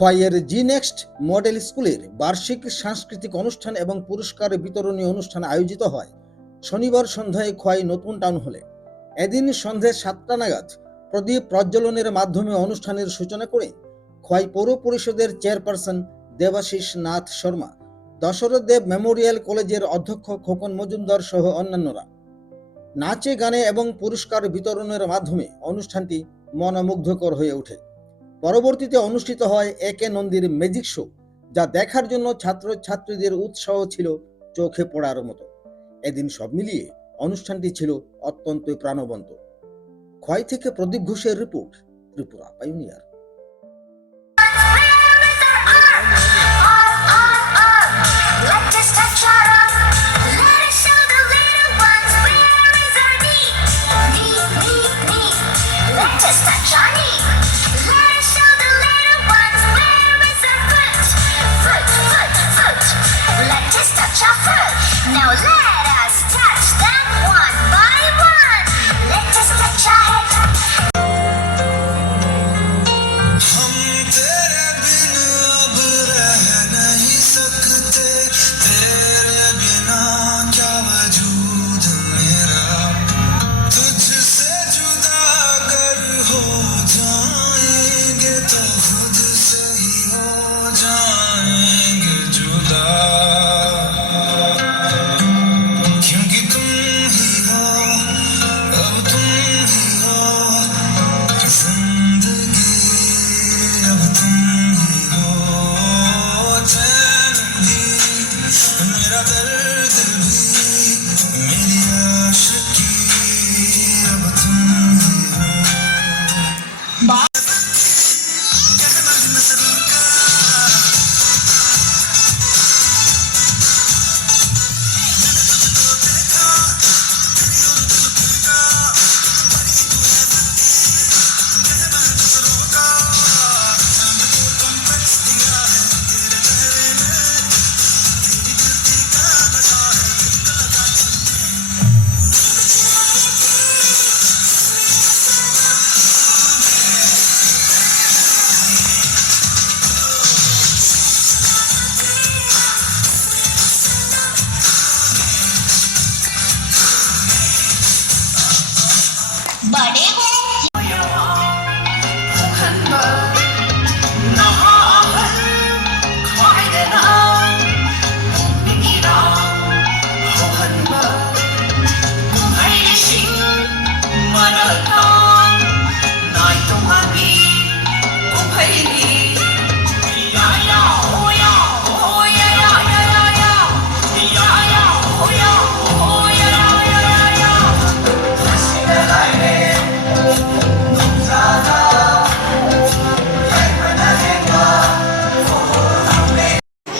খোয়াইয়ের জি next model স্কুলের বার্ষিক সাংস্কৃতিক অনুষ্ঠান এবং পুরস্কার বিতরণী অনুষ্ঠান আয়োজিত হয় শনিবার সন্ধ্যায় খোয়াই নতুন টাউন হলে। এদিন সন্ধ্যে 7টা নাগাদ প্রদীপ প্রজ্বলনের মাধ্যমে অনুষ্ঠানের সূচনা করে খোয়াই পৌর পরিষদের চেয়ারপারসন দেবাশিস নাথ শর্মা, দশরথ দেব মেমোরিয়াল কলেজের অধ্যক্ষ খোকন মজুমদার সহ অন্যান্যরা। নাচে গানে এবং পুরস্কার বিতরণের মাধ্যমে অনুষ্ঠানটি মনোমুগ্ধকর হয়ে ওঠে। পরবর্তীতে অনুষ্ঠিত হয় একে নন্দীর ম্যাজিক শো, যা দেখার জন্য ছাত্রছাত্রীদের উৎসাহ ছিল চোখে পড়ার মতো। এদিন সব মিলিয়ে অনুষ্ঠানটি ছিল অত্যন্ত প্রাণবন্ত। খোয়াই থেকে প্রদীপ ঘোষের report, Tripura pioneer. Now let us touch them one by one. Let us touch our head. हम तेरे बिन अब रह नहीं सकते, तेरे बिना क्या वजूद मेरा, तुझसे जुदा अगर हो जाएंगे तो खुद से ही हो जाएंगे जुदा। बड़े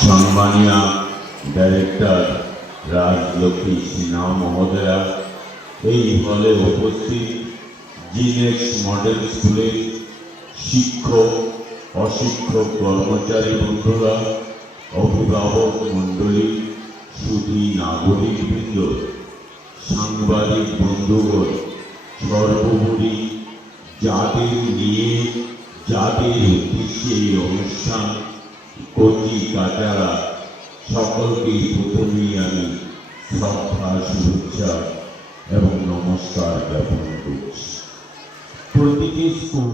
সম্মানীয় ডাইরেক্টর রাজলক্ষ্মী সিনহা মহোদয়া, এই হলে উপস্থিত জি নেক্সট মডেল স্কুলের শিক্ষক অশিক্ষক কর্মচারী বন্ধুরা, অভিভাবক মণ্ডলী, সুধী নাগরিকবৃন্দ, সাংবাদিক বন্ধুগণ, সর্বোপরি যাদের নিয়ে যাদের উদ্দেশ্যে এই অনুষ্ঠান কচি কাটারা, সকলকে প্রথমেই আমি শ্রদ্ধা, শুভেচ্ছা এবং নমস্কার জ্ঞাপন করছি। প্রতিটি স্কুল